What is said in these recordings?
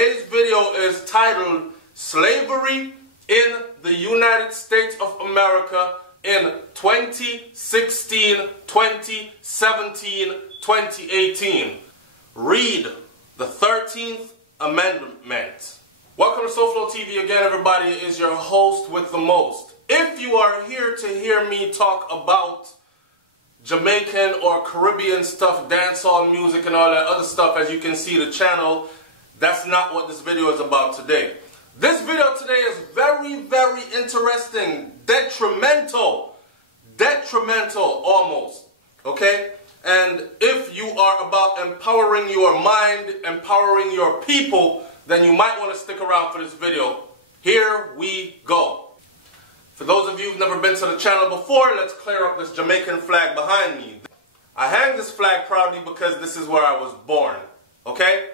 Today's video is titled Slavery in the United States of America in 2016, 2017, 2018. Read the 13th Amendment. Welcome to SouFLoTV again, everybody. It is your host with the most. If you are here to hear me talk about Jamaican or Caribbean stuff, dancehall music and all that other stuff, as you can see the channel, that's not what this video is about today. This video today is very, very interesting, detrimental almost, okay? And if you are about empowering your mind, empowering your people, then you might want to stick around for this video. Here we go. For those of you who've never been to the channel before, let's clear up this Jamaican flag behind me. I hang this flag proudly because this is where I was born, okay?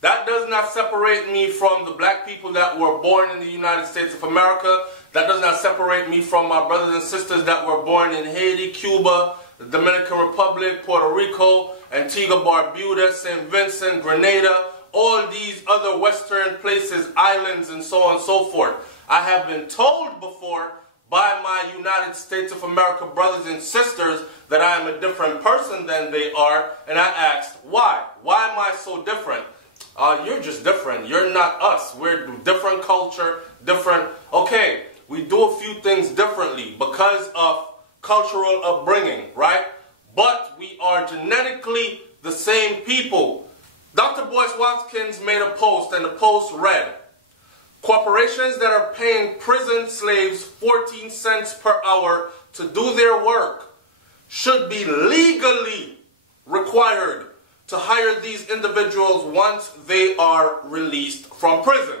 That does not separate me from the black people that were born in the United States of America. That does not separate me from my brothers and sisters that were born in Haiti, Cuba, the Dominican Republic, Puerto Rico, Antigua, Barbuda, St. Vincent, Grenada, all these other western places, islands, and so on and so forth. I have been told before by my United States of America brothers and sisters that I am a different person than they are, and I asked, why? Why am I so different? You're just different. You're not us. We're different culture, different. Okay, we do a few things differently because of cultural upbringing, right? But we are genetically the same people. Dr. Boyce Watkins made a post, and the post read, corporations that are paying prison slaves 14 cents per hour to do their work should be legally required to hire these individuals once they are released from prison.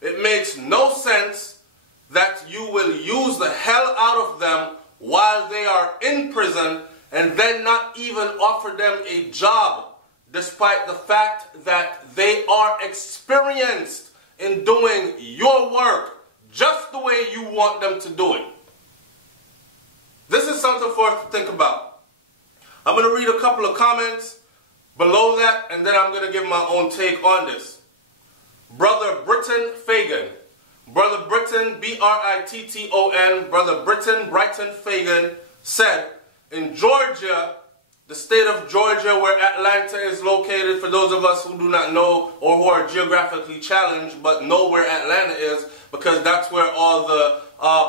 It makes no sense that you will use the hell out of them while they are in prison and then not even offer them a job, despite the fact that they are experienced in doing your work just the way you want them to do it. This is something for us to think about. I'm going to read a couple of comments below that, and then I'm going to give my own take on this. Brother Britton Fagan. Brother Britton, B-R-I-T-T-O-N, Brother Britton Brighton Fagan said, in Georgia, the state of Georgia where Atlanta is located, for those of us who do not know or who are geographically challenged but know where Atlanta is, because that's where all the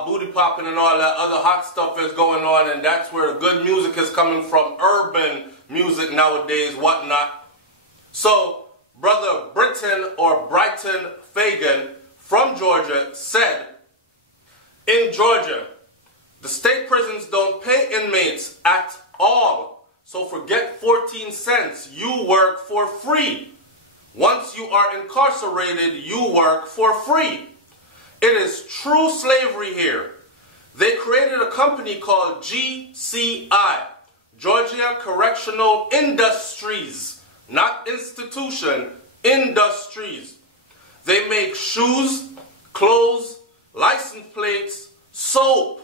booty popping and all that other hot stuff is going on, and that's where the good music is coming from, urban music nowadays, whatnot. So, Brother Britton or Brighton Fagan from Georgia said, in Georgia, the state prisons don't pay inmates at all. So forget 14 cents. You work for free. Once you are incarcerated, you work for free. It is true slavery here. They created a company called GCI, Georgia Correctional Industries, not institution, industries. They make shoes, clothes, license plates, soap,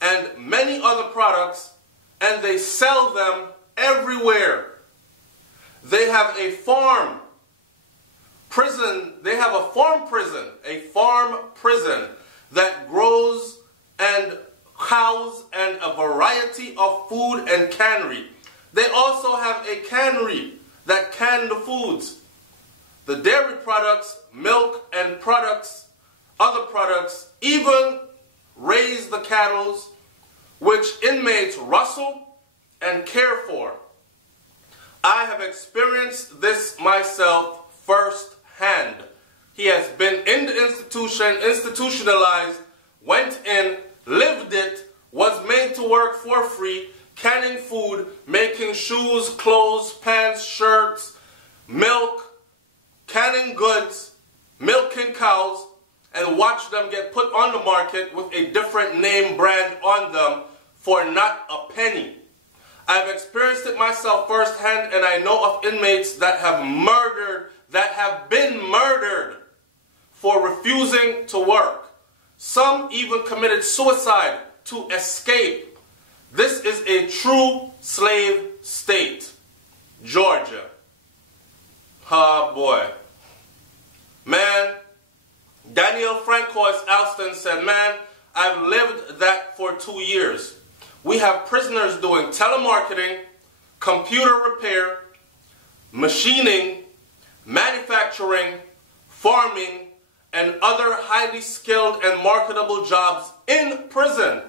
and many other products, and they sell them everywhere. They have a farm prison. They have a farm prison that grows and cows and a variety of food and cannery. They also have a cannery that can the foods. The dairy products, milk and products, other products, even raise the cattle which inmates rustle and care for. I have experienced this myself firsthand. He has been in the institution, institutionalized, went in, lived it, was made to work for free, canning food, making shoes, clothes, pants, shirts, milk, canning goods, milking cows, and watch them get put on the market with a different name brand on them for not a penny. I've experienced it myself firsthand, and I know of inmates that have been murdered for refusing to work. Some even committed suicide to escape. This is a true slave state, Georgia. Oh boy. Daniel Francois Alston said, man, I've lived that for 2 years. We have prisoners doing telemarketing, computer repair, machining, manufacturing, farming, and other highly skilled and marketable jobs in prison.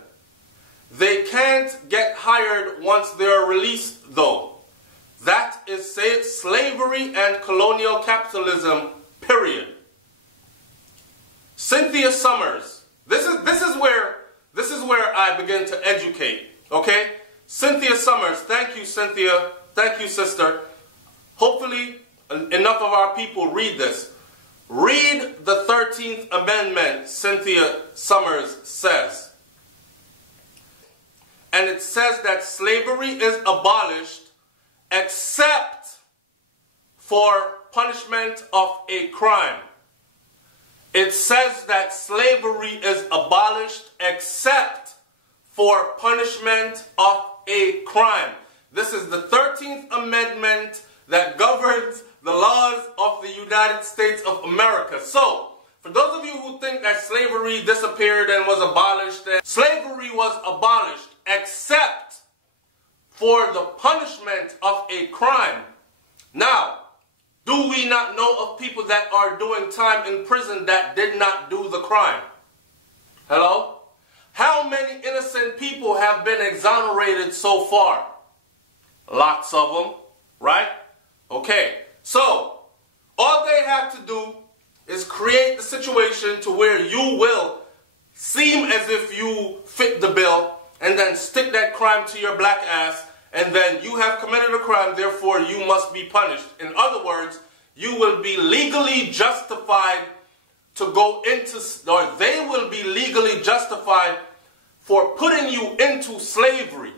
They can't get hired once they're released, though. That is slavery and colonial capitalism, period. Cynthia Summers. This is where I begin to educate. Okay? Cynthia Summers. Thank you, Cynthia. Thank you, sister. Hopefully, enough of our people read this. Read the 13th Amendment, Cynthia Summers says. And it says that slavery is abolished except for punishment of a crime. It says that slavery is abolished except for punishment of a crime. This is the 13th Amendment that governs the laws of the United States of America. So, for those of you who think that slavery disappeared and was abolished, slavery was abolished except for the punishment of a crime. Now, do we not know of people that are doing time in prison that did not do the crime? Hello? How many innocent people have been exonerated so far? Lots of them, right? Okay, so all they have to do is create the situation to where you will seem as if you fit the bill and then stick that crime to your black ass, and then you have committed a crime, therefore you must be punished. In other words, you will be legally justified to go into, or they will be legally justified for putting you into slavery.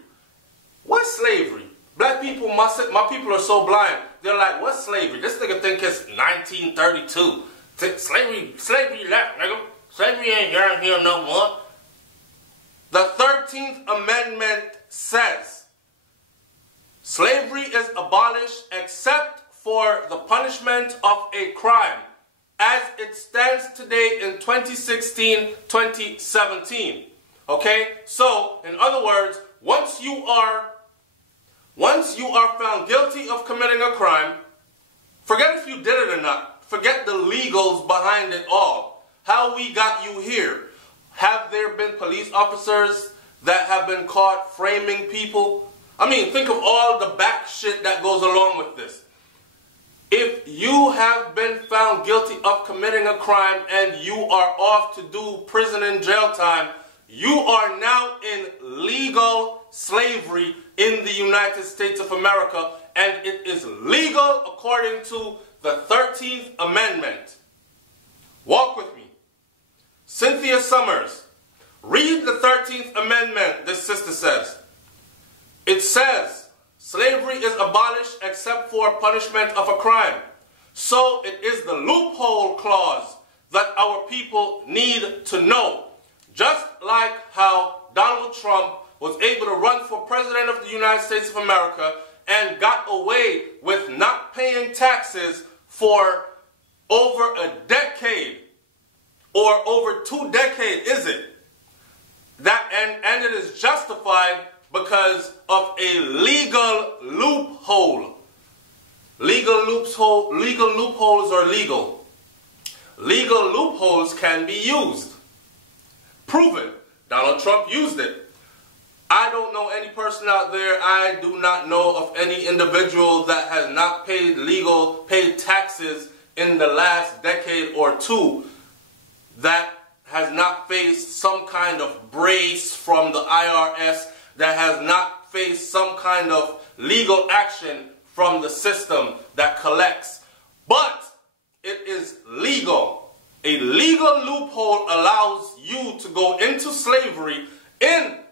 What slavery? Black people, my people are so blind. They're like, what's slavery? This nigga think it's 1932. Slavery left, nigga. Slavery ain't here no more. The 13th Amendment says, slavery is abolished except for the punishment of a crime, as it stands today in 2016-2017. Okay? So, in other words, once you are found guilty of committing a crime, forget if you did it or not. Forget the legals behind it all. How we got you here. Have there been police officers that have been caught framing people? I mean, think of all the back shit that goes along with this. If you have been found guilty of committing a crime and you are off to do prison and jail time, you are now in legal slavery in the United States of America, and it is legal according to the 13th Amendment. Walk with me. Cynthia Summers, read the 13th Amendment, this sister says. It says, slavery is abolished except for punishment of a crime. So it is the loophole clause that our people need to know. Just like how Donald Trump was able to run for president of the United States of America and got away with not paying taxes for over a decade, or over 2 decades, is it? And it is justified because of a legal loophole. Legal loopholes are legal. Legal loopholes can be used. Proven. Donald Trump used it. I don't know any person out there, I do not know of any individual that has not paid taxes in the last decade or two that has not faced some kind of brace from the IRS, that has not faced some kind of legal action from the system that collects. But it is legal. A legal loophole allows you to go into slavery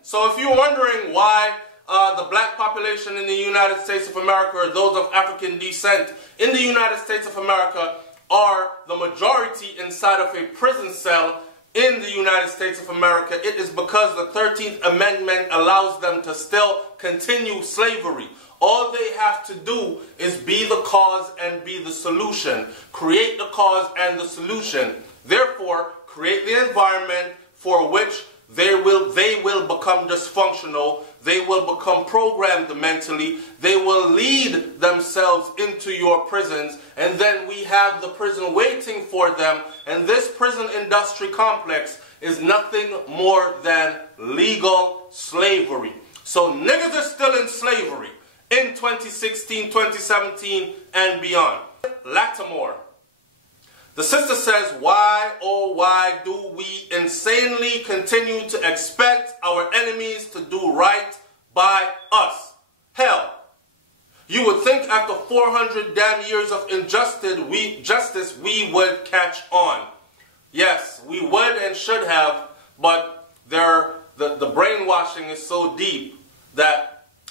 So if you're wondering why the black population in the United States of America, or those of African descent in the United States of America, are the majority inside of a prison cell, in the United States of America, it is because the 13th Amendment allows them to still continue slavery. All they have to do is be the cause and be the solution. Create the cause and the solution. Therefore, create the environment for which they will become dysfunctional. They will become programmed mentally. They will lead themselves into your prisons. And then we have the prison waiting for them. And this prison industry complex is nothing more than legal slavery. So niggas are still in slavery in 2016, 2017, and beyond. Lattimore. The sister says, why, oh why do we insanely continue to expect our enemies to do right by us? Hell, you would think after 400 damn years of injustice, we would catch on. Yes, we would and should have, but the brainwashing is so deep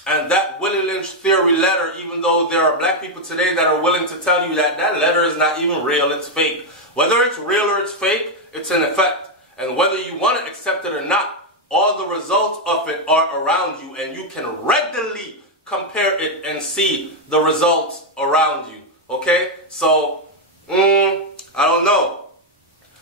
and that Willie Lynch theory letter, even though there are black people today that are willing to tell you that that letter is not even real, it's fake. Whether it's real or it's fake, it's an effect. And whether you want to accept it or not, all the results of it are around you, and you can readily compare it and see the results around you. Okay? So, I don't know.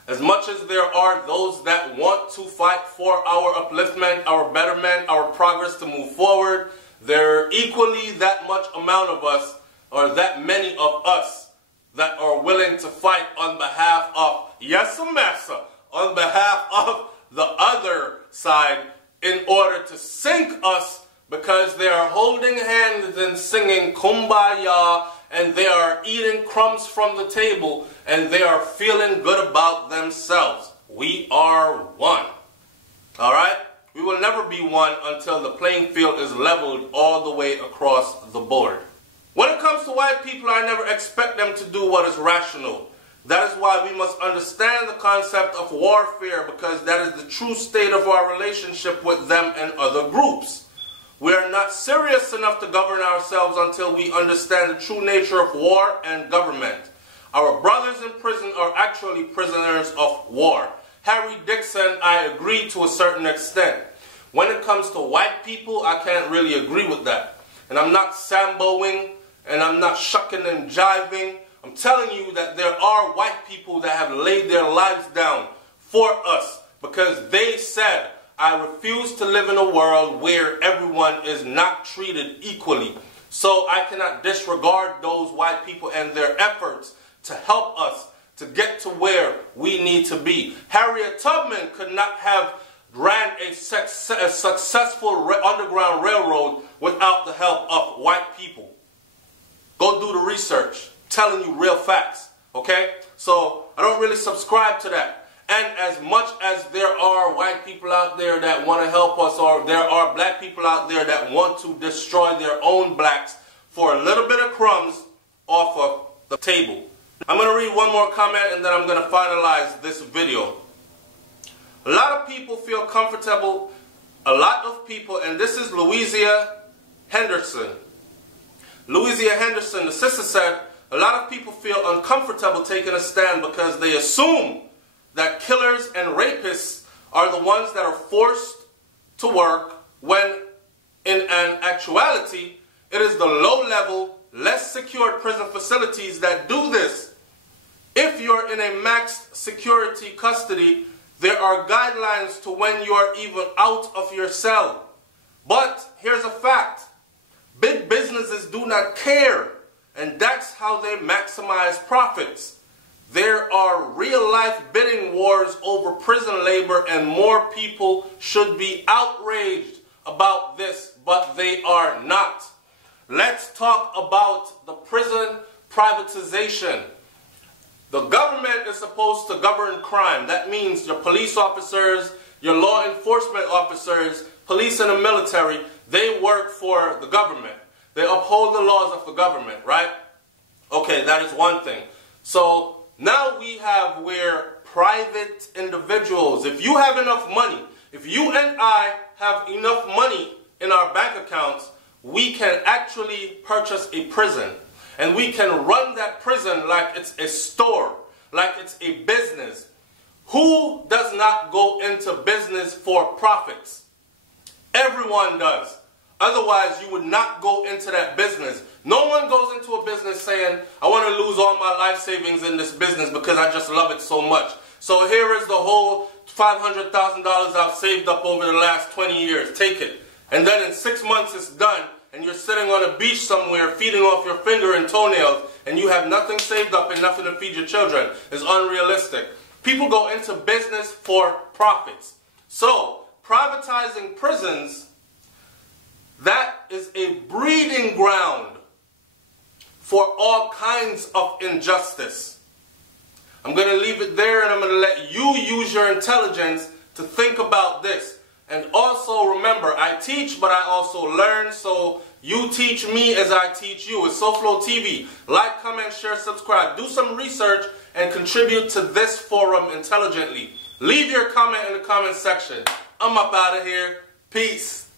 As much as there are those that want to fight for our upliftment, our betterment, our progress to move forward, there are equally that much amount of us, or that many of us, that are willing to fight on behalf of, yes massa, on behalf of the other side in order to sink us, because they are holding hands and singing kumbaya, and they are eating crumbs from the table, and they are feeling good about themselves. We are one. Alright? We will never be one until the playing field is leveled all the way across the board. When it comes to white people, I never expect them to do what is rational. That is why we must understand the concept of warfare, because that is the true state of our relationship with them and other groups. We are not serious enough to govern ourselves until we understand the true nature of war and government. Our brothers in prison are actually prisoners of war. Harry Dixon, I agree to a certain extent. When it comes to white people, I can't really agree with that. And I'm not samboing, and I'm not shucking and jiving. I'm telling you that there are white people that have laid their lives down for us, because they said, I refuse to live in a world where everyone is not treated equally. So I cannot disregard those white people and their efforts to help us to get to where we need to be. Harriet Tubman could not have ran a successful underground railroad without the help of white people. Go do the research. Telling you real facts. Okay? So I don't really subscribe to that. And as much as there are white people out there that want to help us, or there are black people out there that want to destroy their own blacks for a little bit of crumbs off of the table. I'm going to read one more comment and then I'm going to finalize this video. A lot of people feel comfortable, and this is Louisa Henderson. Louisa Henderson, the sister said, a lot of people feel uncomfortable taking a stand because they assume that killers and rapists are the ones that are forced to work, when in an actuality, it is the low-level, less secured prison facilities that do this. If you're in a maxed security custody, there are guidelines to when you are even out of your cell. But here's a fact. Big businesses do not care, and that's how they maximize profits. There are real-life bidding wars over prison labor, and more people should be outraged about this, but they are not. Let's talk about the prison privatization. The government is supposed to govern crime. That means your police officers, your law enforcement officers, police and the military, they work for the government. They uphold the laws of the government, right? Okay, that is one thing. So now we have where private individuals, if you have enough money, if you and I have enough money in our bank accounts, we can actually purchase a prison. And we can run that prison like it's a store, like it's a business. Who does not go into business for profits? Everyone does. Otherwise, you would not go into that business. No one goes into a business saying, I want to lose all my life savings in this business because I just love it so much. So here is the whole $500,000 I've saved up over the last 20 years. Take it. And then in 6 months it's done, and you're sitting on a beach somewhere feeding off your finger and toenails, and you have nothing saved up and nothing to feed your children. It's unrealistic. People go into business for profits. So, privatizing prisons, that is a breeding ground for all kinds of injustice. I'm going to leave it there, and I'm going to let you use your intelligence to think about this. And also remember, I teach, but I also learn, so you teach me as I teach you. It's SouFLoTV. Like, comment, share, subscribe. Do some research and contribute to this forum intelligently. Leave your comment in the comment section. I'm up out of here. Peace.